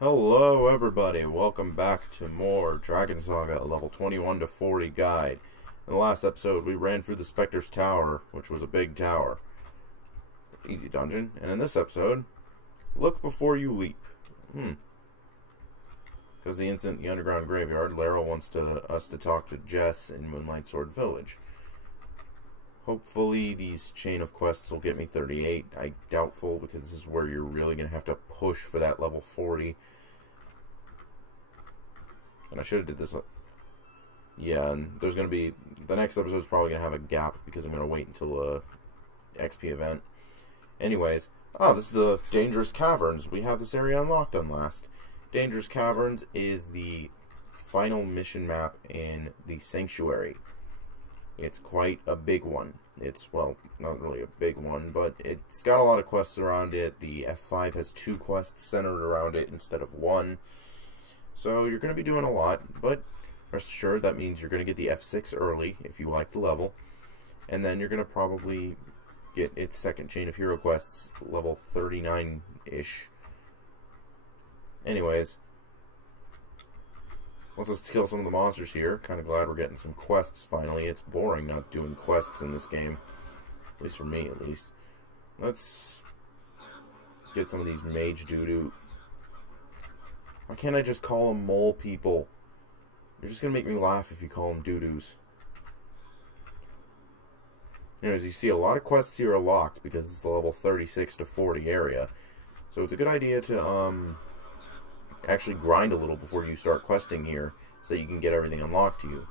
Hello everybody, welcome back to more Dragon Saga, a level 21 to 40 guide. In the last episode we ran through the Spectre's tower, which was a big tower. Easy dungeon. And in this episode, look before you leap. Because the instant the underground graveyard, Lara wants us to talk to Jess in Moonlight Sword Village. Hopefully these chain of quests will get me 38. I doubtful, because this is where you're really going to have to push for that level 40. And I should have did this. Yeah, and there's going to be... The next episode is probably going to have a gap, because I'm going to wait until a XP event. Anyways, this is the Dangerous Caverns. We have this area unlocked on last. Dangerous Caverns is the final mission map in the Sanctuary. It's quite a big one. It's, well, not really a big one, but it's got a lot of quests around it. The F5 has 2 quests centered around it instead of 1. So you're going to be doing a lot, but rest assured that means you're going to get the F6 early if you like the level. And then you're going to probably get its second chain of hero quests, level 39-ish. Anyways, let's kill some of the monsters here. Kind of glad we're getting some quests finally. It's boring not doing quests in this game. At least for me, at least. Let's get some of these mage doo-doo. Why can't I just call them mole people? You're just going to make me laugh if you call them doo-doos. Anyways, you see a lot of quests here are locked because it's the level 36 to 40 area. So it's a good idea to, actually grind a little before you start questing here so you can get everything unlocked to you.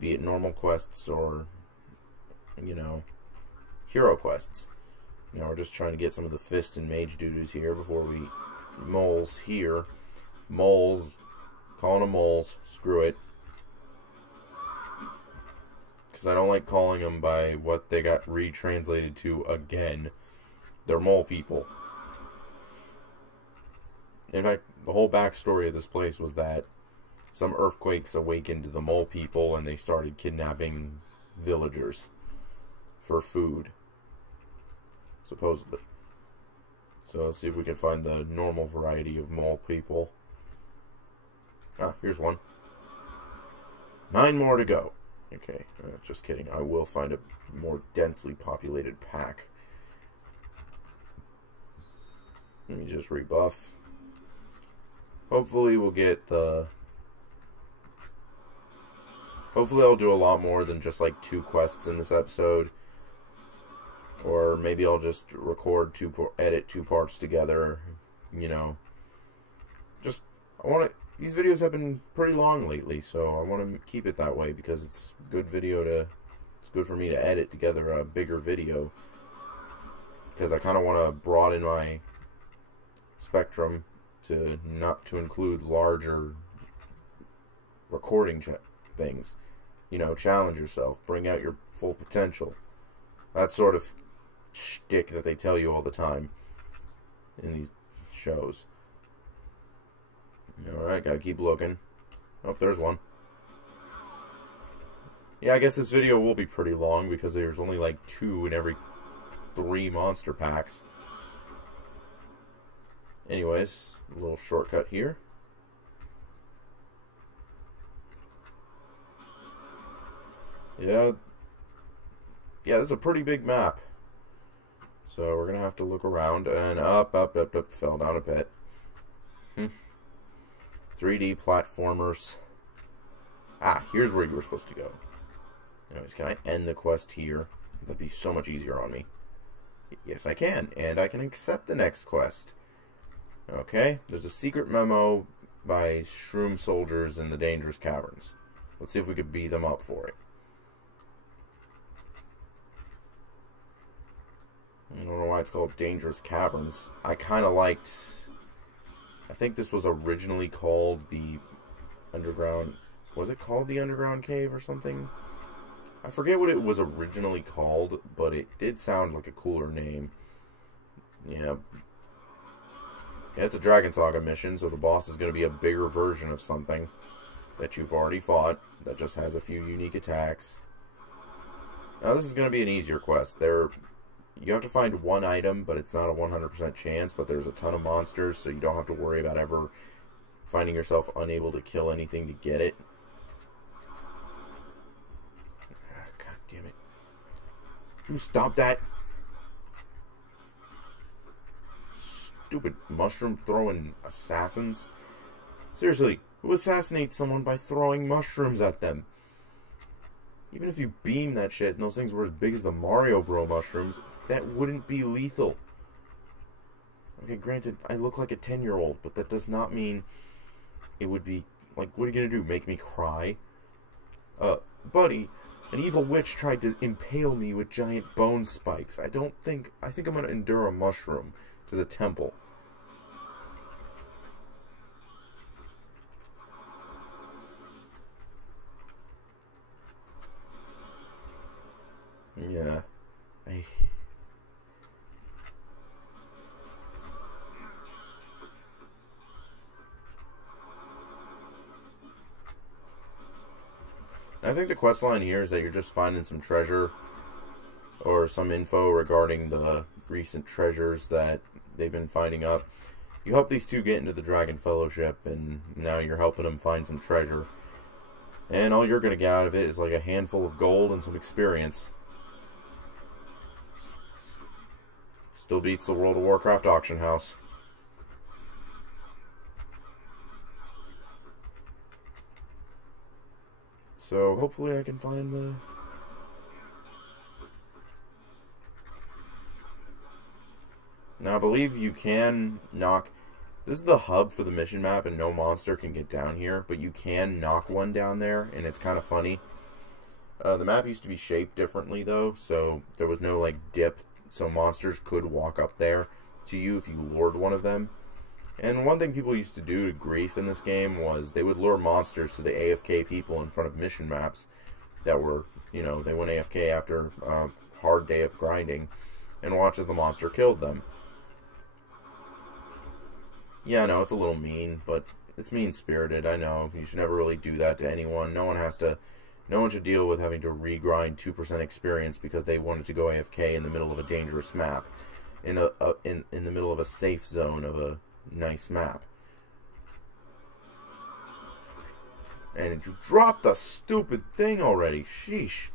Be it normal quests or, you know, hero quests. You know, we're just trying to get some of the fist and mage doo-doos here before we... Moles here. Moles. Calling them moles. Screw it. Because I don't like calling them by what they got retranslated to again. They're mole people. In fact, the whole backstory of this place was that some earthquakes awakened the mole people and they started kidnapping villagers for food. Supposedly. So let's see if we can find the normal variety of mole people. Here's one. 9 more to go. Okay, just kidding. I will find a more densely populated pack. Let me just rebuff. Hopefully we'll get the... Hopefully I'll do a lot more than just like 2 quests in this episode. Or maybe I'll just record edit 2 parts together. You know. Just, I want to... These videos have been pretty long lately, so I want to keep it that way because it's good video to... It's good for me to edit together a bigger video. Because I kind of want to broaden my spectrum to not to include larger recording things. You know, challenge yourself, bring out your full potential. That sort of shtick that they tell you all the time in these shows. Alright, gotta keep looking. Oh, there's one. Yeah, I guess this video will be pretty long because there's only like 2 in every 3 monster packs. Anyways, a little shortcut here. Yeah, this is a pretty big map. So we're going to have to look around and up, fell down a bit. 3D platformers. Here's where you were supposed to go. Anyways, can I end the quest here? That'd be so much easier on me. Yes, I can. And I can accept the next quest. Okay, there's a secret memo by shroom soldiers in the Dangerous Caverns. Let's see if we could beat them up for it. I don't know why it's called Dangerous Caverns. I kind of liked... I think this was originally called the Underground... Was it called the Underground Cave or something? I forget what it was originally called, but it did sound like a cooler name. Yeah, it's a Dragon Saga mission, so the boss is going to be a bigger version of something that you've already fought, that just has a few unique attacks. Now this is going to be an easier quest. They're you have to find one item, but it's not a 100% chance, but there's a ton of monsters, so you don't have to worry about ever finding yourself unable to kill anything to get it. God damn it. You stop that! Stupid mushroom-throwing assassins. Seriously, who assassinates someone by throwing mushrooms at them? Even if you beam that shit and those things were as big as the Mario Bro mushrooms, that wouldn't be lethal. Okay, granted, I look like a 10-year-old, but that does not mean it would be... Like, what are you gonna do, make me cry? Buddy, an evil witch tried to impale me with giant bone spikes. I think I'm gonna endure a mushroom to the temple. Yeah. I think the quest line here is that you're just finding some treasure or some info regarding the recent treasures that they've been finding up. You help these two get into the Dragon Fellowship, and now you're helping them find some treasure. And all you're going to get out of it is like a handful of gold and some experience. Still beats the World of Warcraft auction house. So hopefully I can find the... Now I believe you can knock... This is the hub for the mission map, and no monster can get down here, but you can knock one down there, and it's kind of funny. The map used to be shaped differently, though, so there was no, like, dip, so monsters could walk up there to you if you lured one of them. And one thing people used to do to grief in this game was they would lure monsters to the AFK people in front of mission maps that were, you know, they went AFK after a hard day of grinding, and watch as the monster killed them. Yeah, I know, it's a little mean, but it's mean-spirited, I know. You should never really do that to anyone. No one should deal with having to regrind 2% experience because they wanted to go AFK in the middle of a dangerous map. In the middle of a safe zone of a nice map. And you dropped the stupid thing already. Sheesh.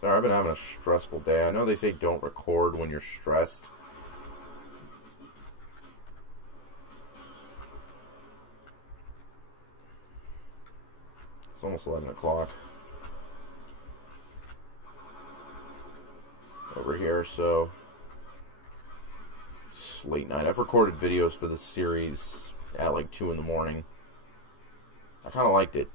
Sorry, I've been having a stressful day. I know they say don't record when you're stressed. It's almost 11 o'clock over here, so it's late night. I've recorded videos for this series at like 2 in the morning. I kind of liked it.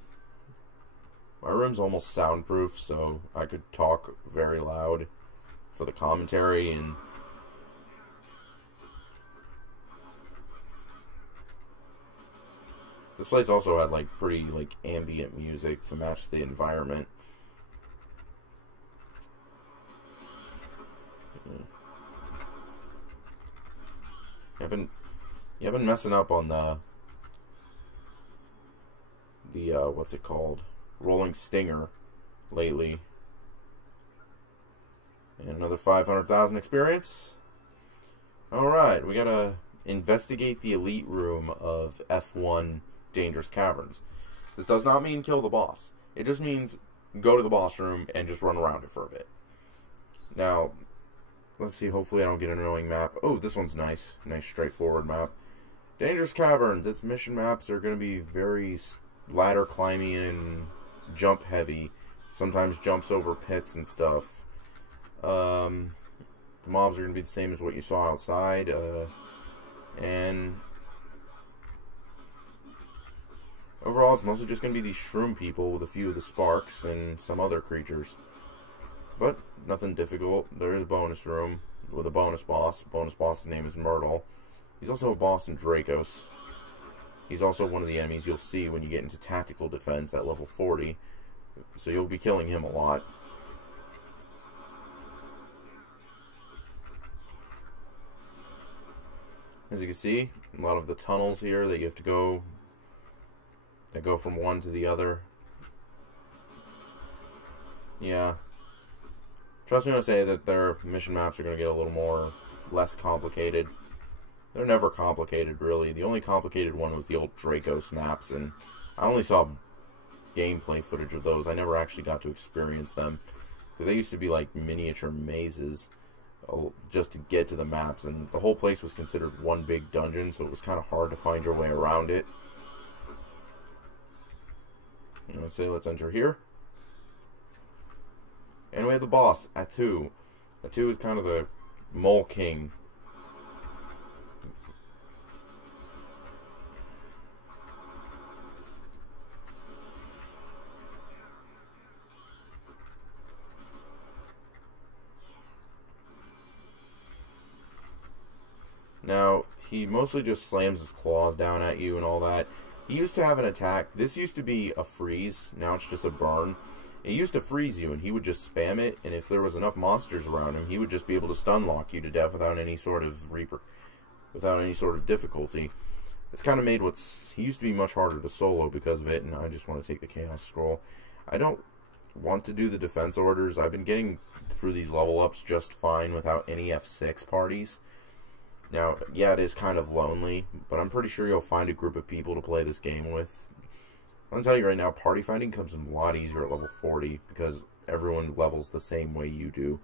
My room's almost soundproof, so I could talk very loud for the commentary, and this place also had like pretty like ambient music to match the environment. I've been messing up on the what's it called? Rolling Stinger lately. And another 500,000 experience. Alright, we gotta investigate the elite room of F1 Dangerous Caverns. This does not mean kill the boss. It just means go to the boss room and just run around it for a bit. Now, let's see, hopefully I don't get an annoying map. Oh, this one's nice. Nice straightforward map. Dangerous Caverns. Its mission maps are going to be very ladder climbing and jump heavy. Sometimes jumps over pits and stuff. The mobs are going to be the same as what you saw outside. And overall, it's mostly just going to be these shroom people with a few of the sparks and some other creatures. But nothing difficult. There is a bonus room with a bonus boss. Bonus boss's name is Myrtle. He's also a boss in Dracos. He's also one of the enemies you'll see when you get into tactical defense at level 40. So you'll be killing him a lot. As you can see, a lot of the tunnels here that you have to go, that go from one to the other. Yeah. Trust me when I say that their mission maps are going to get a little more less complicated. They're never complicated, really. The only complicated one was the old Dracos maps, and I only saw gameplay footage of those. I never actually got to experience them, because they used to be like miniature mazes just to get to the maps, and the whole place was considered one big dungeon, so it was kind of hard to find your way around it. Let's say let's enter here. And we have the boss, Atu. Atu is kind of the Mole King. Now, he mostly just slams his claws down at you and all that. He used to have an attack. This used to be a freeze. Now it's just a burn. It used to freeze you, and he would just spam it, and if there was enough monsters around him, he would just be able to stun lock you to death without any sort of difficulty. It's kind of made he used to be much harder to solo because of it, and I just want to take the Chaos Scroll. I don't want to do the defense orders. I've been getting through these level ups just fine without any F6 parties. Now, yeah, it is kind of lonely, but I'm pretty sure you'll find a group of people to play this game with. I'm telling you right now, party finding comes a lot easier at level 40 because everyone levels the same way you do.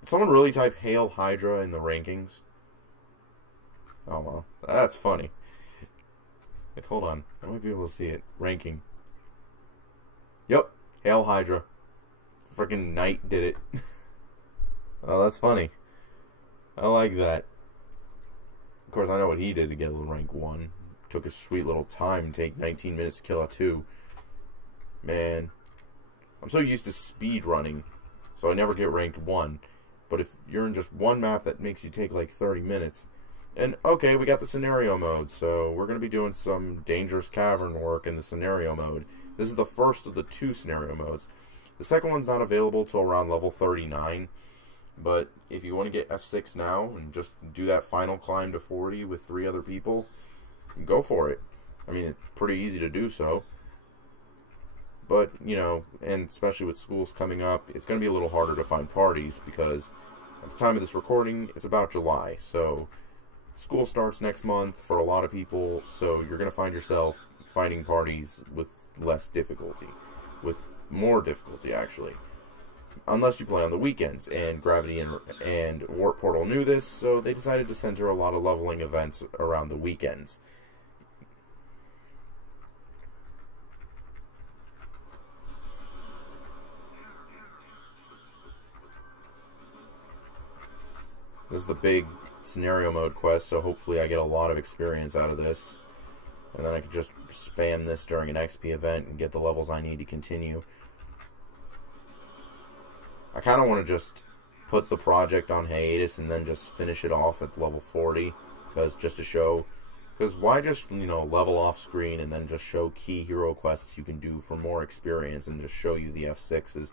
Did someone really type Hail Hydra in the rankings? Oh, well, that's funny. Wait, hold on, I might be able to see it. Ranking. Yep, Hail Hydra. Freaking Knight did it. Oh, that's funny. I like that. Of course, I know what he did to get a little rank 1. Took a sweet little time to take 19 minutes to kill a 2. Man. I'm so used to speed running, so I never get ranked 1. But if you're in just one map that makes you take like 30 minutes... And, okay, we got the scenario mode, so we're going to be doing some Dangerous Cavern work in the scenario mode. This is the first of the 2 scenario modes. The second one's not available till around level 39. But if you want to get F6 now and just do that final climb to 40 with 3 other people, go for it. I mean, it's pretty easy to do so. But, you know, and especially with schools coming up, it's going to be a little harder to find parties because at the time of this recording, it's about July. So, school starts next month for a lot of people, so you're going to find yourself finding parties with less difficulty. With more difficulty, actually. Unless you play on the weekends, and Gravity and Warp Portal knew this, so they decided to center a lot of leveling events around the weekends. This is the big scenario mode quest, so hopefully I get a lot of experience out of this. And then I can just spam this during an XP event and get the levels I need to continue. I kind of want to just put the project on hiatus and then just finish it off at level 40, because just to show, because why just, you know, level off screen and then just show key hero quests you can do for more experience and just show you the F6s.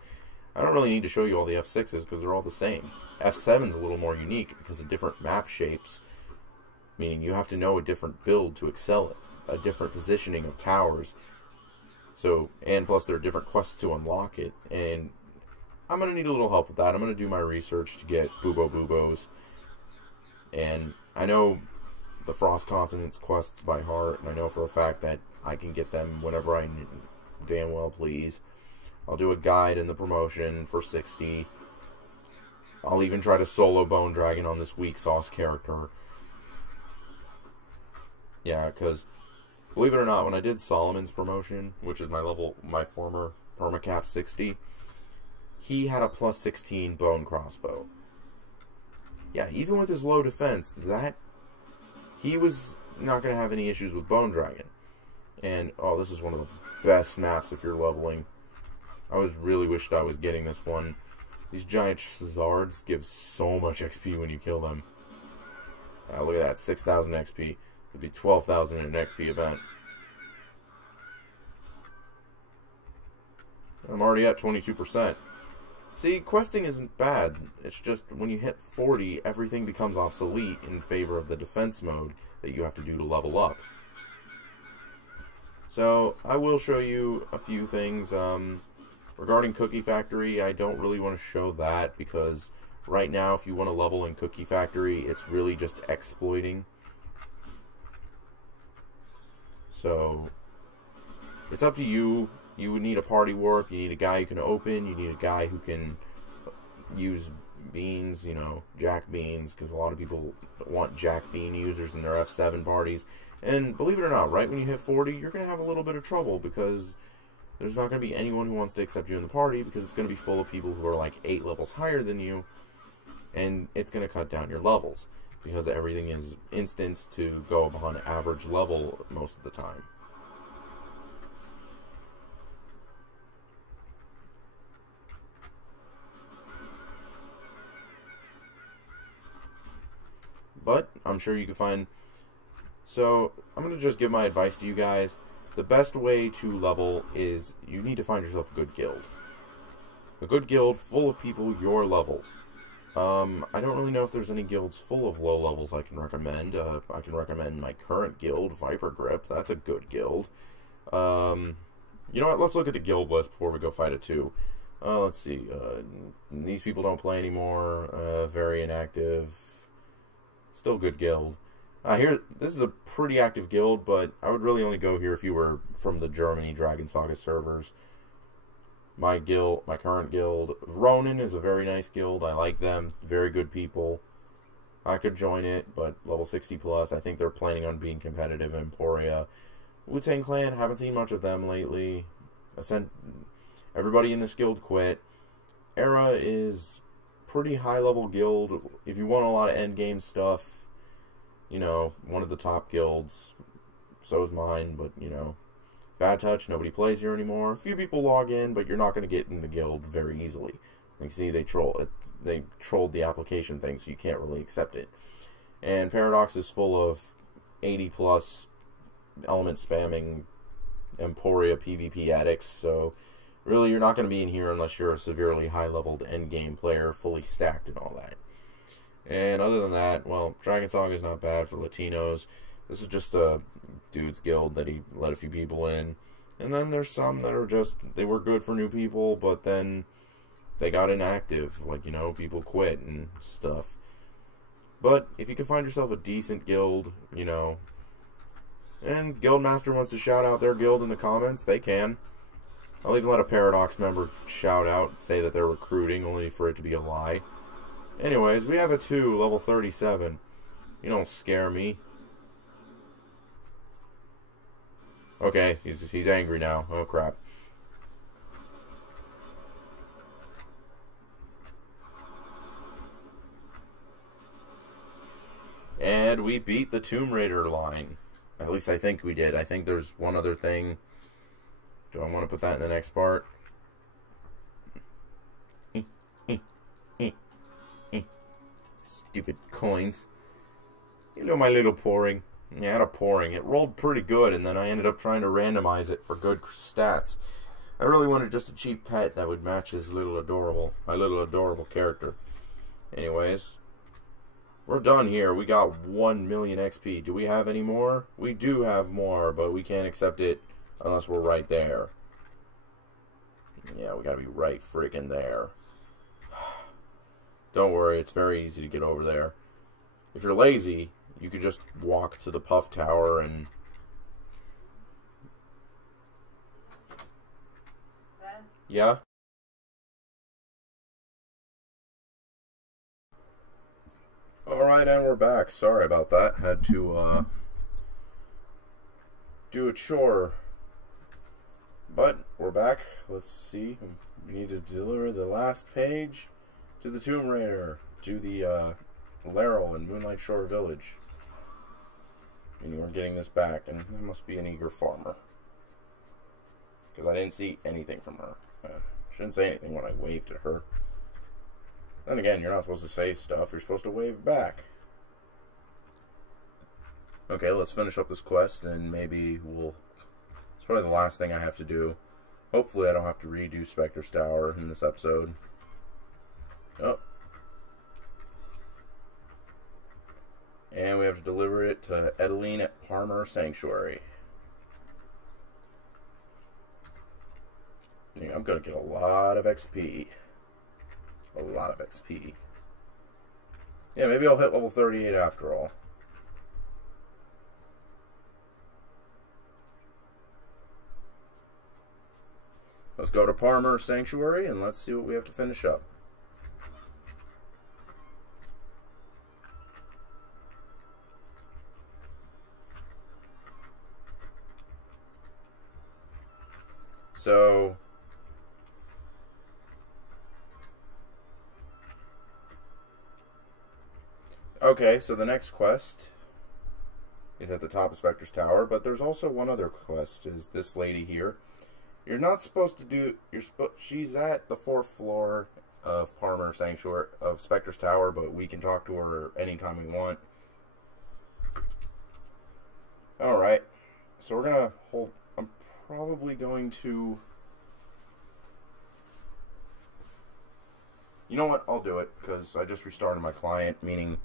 I don't really need to show you all the F6s because they're all the same. F7's a little more unique because of different map shapes, meaning you have to know a different build to excel it, a different positioning of towers. So, and plus there are different quests to unlock it, and I'm going to need a little help with that. I'm going to do my research to get Bubo-Bubos. And I know the Frost Continents quests by heart, and I know for a fact that I can get them whenever I damn well please. I'll do a guide in the promotion for 60. I'll even try to solo Bone Dragon on this weak sauce character. Yeah, because believe it or not, when I did Solomon's promotion, which is my former Permacap 60, he had a plus 16 bone crossbow. Yeah, even with his low defense, he was not going to have any issues with Bone Dragon. And, oh, this is one of the best maps if you're leveling. I really wished I was getting this one. These giant Shazards give so much XP when you kill them. Look at that, 6,000 XP. It'd be 12,000 in an XP event. I'm already at 22%. See, questing isn't bad. It's just when you hit 40, everything becomes obsolete in favor of the defense mode that you have to do to level up. So, I will show you a few things. Regarding Cookie Factory, I don't really want to show that because right now, if you want to level in Cookie Factory, it's really just exploiting. So, it's up to you. You would need a party warp, you need a guy who can open, you need a guy who can use beans, you know, jack beans, because a lot of people want jack bean users in their F7 parties. And believe it or not, right when you hit 40, you're going to have a little bit of trouble because there's not going to be anyone who wants to accept you in the party because it's going to be full of people who are like 8 levels higher than you, and it's going to cut down your levels because everything is instanced to go upon average level most of the time. But I'm sure you can find... So, I'm going to just give my advice to you guys. The best way to level is you need to find yourself a good guild. A good guild full of people your level. I don't really know if there's any guilds full of low levels I can recommend. I can recommend my current guild, Viper Grip. That's a good guild. You know what? Let's look at the guild list before we go fight a 2. Let's see. These people don't play anymore. Very inactive. Still good guild. Here, this is a pretty active guild, but I would really only go here if you were from the Germany Dragon Saga servers. My guild, my current guild, Ronin is a very nice guild. I like them. Very good people. I could join it, but level 60 plus. I think they're planning on being competitive in Emporia. Wu-Tang Clan, haven't seen much of them lately. Everybody in this guild quit. Era is pretty high level guild. If you want a lot of end game stuff, you know, one of the top guilds. So is mine, but you know, Bad Touch, nobody plays here anymore. A few people log in, but you're not going to get in the guild very easily. You see, they trolled the application thing, so you can't really accept it. And Paradox is full of 80 plus element spamming Emporia PvP addicts, so really you're not going to be in here unless you're a severely high leveled end game player, fully stacked and all that. And other than that, well, Dragon Saga is not bad for Latinos. This is just a dude's guild that he let a few people in. And then there's some that are just, they were good for new people, but then they got inactive. Like, you know, people quit and stuff. But if you can find yourself a decent guild, you know, and Guildmaster wants to shout out their guild in the comments, they can. I'll even let a Paradox member shout out, say that they're recruiting, only for it to be a lie. Anyways, we have a 2, level 37. You don't scare me. Okay, he's angry now. Oh, crap. And we beat the Tomb Raider line. At least I think we did. I think there's one other thing. Do I want to put that in the next part? Stupid coins. You know my little pouring. Yeah, I had a pouring. It rolled pretty good, and then I ended up trying to randomize it for good stats. I really wanted just a cheap pet that would match my little adorable character. Anyways, we're done here. We got 1 million XP. Do we have any more? We do have more, but we can't accept it unless we're right there. Yeah, we gotta be right freaking there. Don't worry, it's very easy to get over there. If you're lazy, you could just walk to the Puff Tower and... Yeah? Alright, and we're back. Sorry about that. Had to, do a chore. But, we're back. Let's see. We need to deliver the last page to the Tomb Raider. To the, Laurel in Moonlight Shore Village. And we're getting this back, and I must be an eager farmer. Because I didn't see anything from her. Shouldn't say anything when I waved at her. Then again, you're not supposed to say stuff, you're supposed to wave back. Okay, let's finish up this quest, and maybe we'll... It's probably the last thing I have to do. Hopefully I don't have to redo Spectre's Tower in this episode. Oh. And we have to deliver it to Edeline at Palmer Sanctuary. I'm going to get a lot of XP. A lot of XP. Yeah, maybe I'll hit level 38 after all. Let's go to Palmer Sanctuary and let's see what we have to finish up. So, okay, so the next quest is at the top of Spectre's Tower, but there's also one other quest, is this lady here. You're not supposed to do, she's at the 4th floor of Palmer Sanctuary, of Spectre's Tower, but we can talk to her anytime we want. Alright, so we're gonna hold, I'm probably going to, you know what, I'll do it, because I just restarted my client, meaning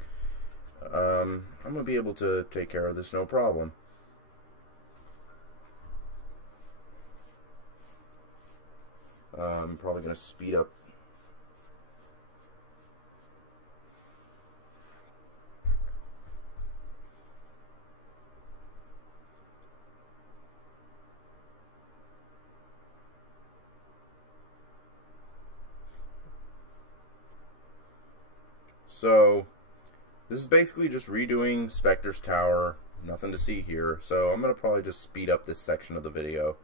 I'm going to be able to take care of this no problem. I'm probably going to speed up. So, this is basically just redoing Spectre's Tower. Nothing to see here. So, I'm going to probably just speed up this section of the video.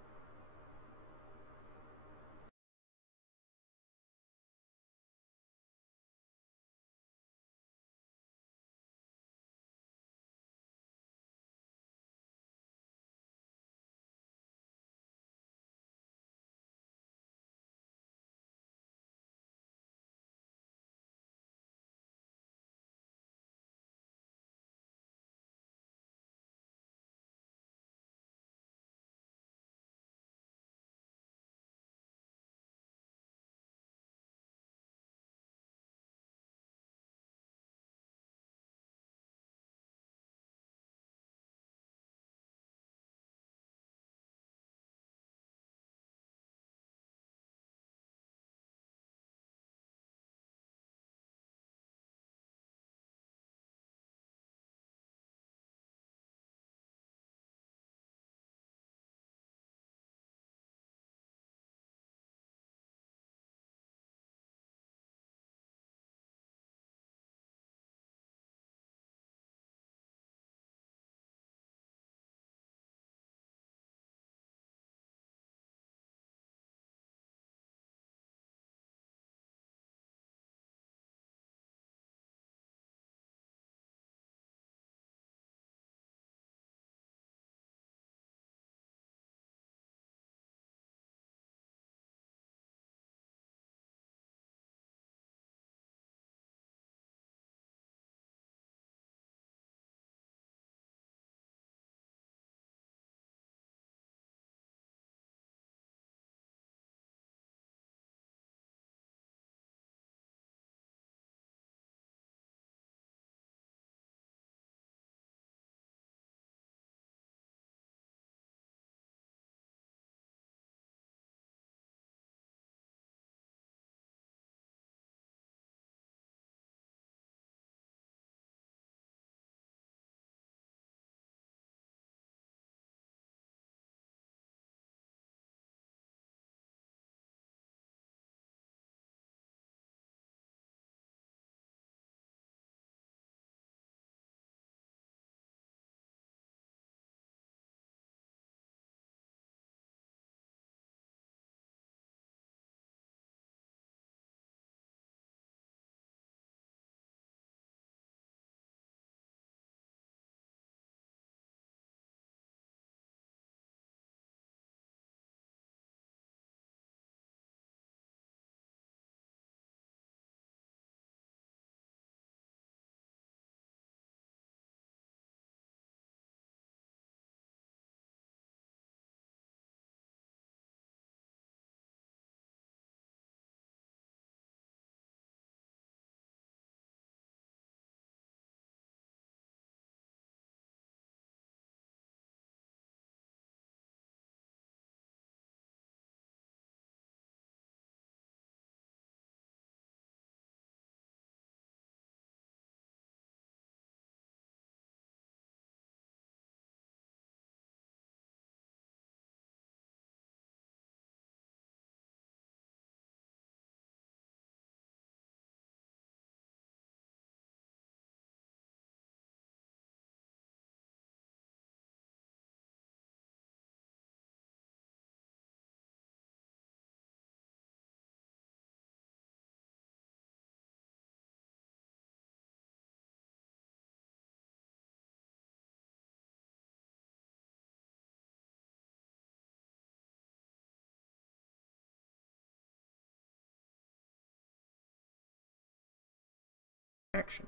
Action.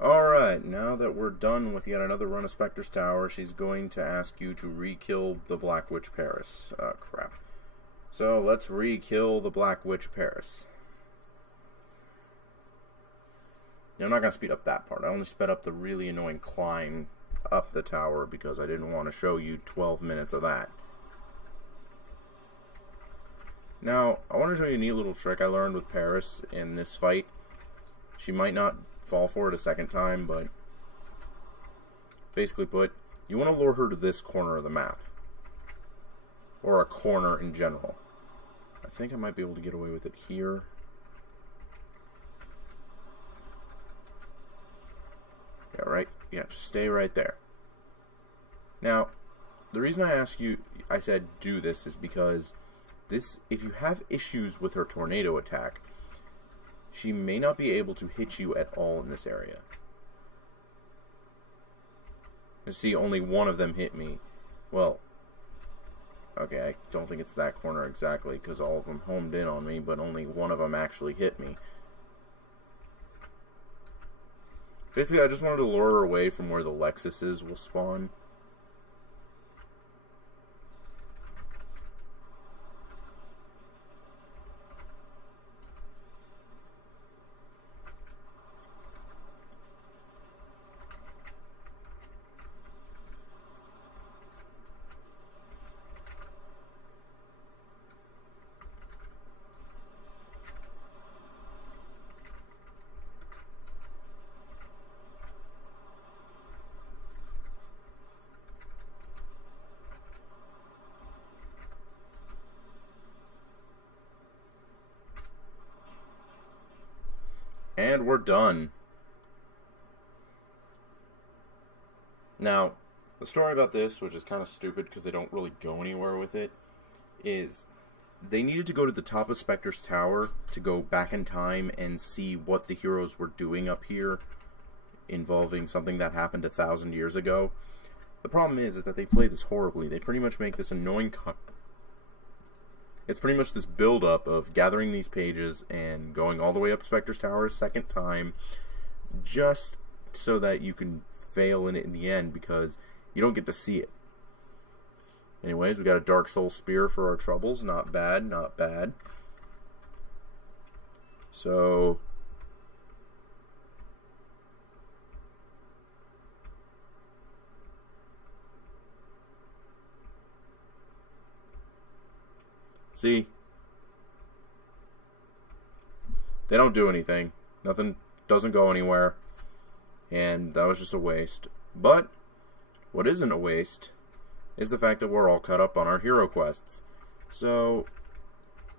Alright, now that we're done with yet another run of Spectre's Tower, she's going to ask you to re-kill the Black Witch Paris. Oh, crap. So, let's re-kill the Black Witch Paris. Now, I'm not going to speed up that part. I only sped up the really annoying climb up the tower because I didn't want to show you 12 minutes of that. Now, I want to show you a neat little trick I learned with Paris in this fight. She might not fall for it a second time, but basically put, you want to lure her to this corner of the map. Or a corner in general. I think I might be able to get away with it here. Yeah, right. Yeah, just stay right there. Now, the reason I said do this is because this, if you have issues with her tornado attack, she may not be able to hit you at all in this area. You see, only one of them hit me. Well, okay, I don't think it's that corner exactly, because all of them homed in on me, but only one of them actually hit me. Basically, I just wanted to lure her away from where the Lexuses will spawn. And we're done. Now, the story about this, which is kind of stupid because they don't really go anywhere with it, is they needed to go to the top of Spectre's Tower to go back in time and see what the heroes were doing up here, involving something that happened 1,000 years ago. The problem is that they play this horribly. They pretty much make this annoying it's pretty much this build-up of gathering these pages and going all the way up Spectre's Tower a second time, just so that you can fail in it in the end, because you don't get to see it. Anyways, we got a Dark Soul Spear for our troubles. Not bad, not bad. So, see, they don't do anything. Nothing doesn't go anywhere. And that was just a waste. But what isn't a waste is the fact that we're all caught up on our hero quests. So,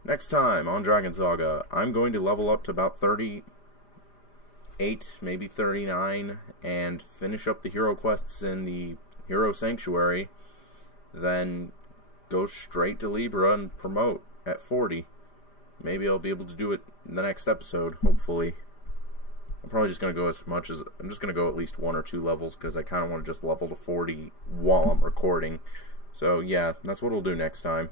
next time on Dragon Saga, I'm going to level up to about 38, maybe 39, and finish up the hero quests in the Hero Sanctuary. Then go straight to Libra and promote at 40. Maybe I'll be able to do it in the next episode, hopefully. I'm probably just going to go I'm just going to go at least 1 or 2 levels, because I kind of want to just level to 40 while I'm recording. So yeah, that's what we'll do next time.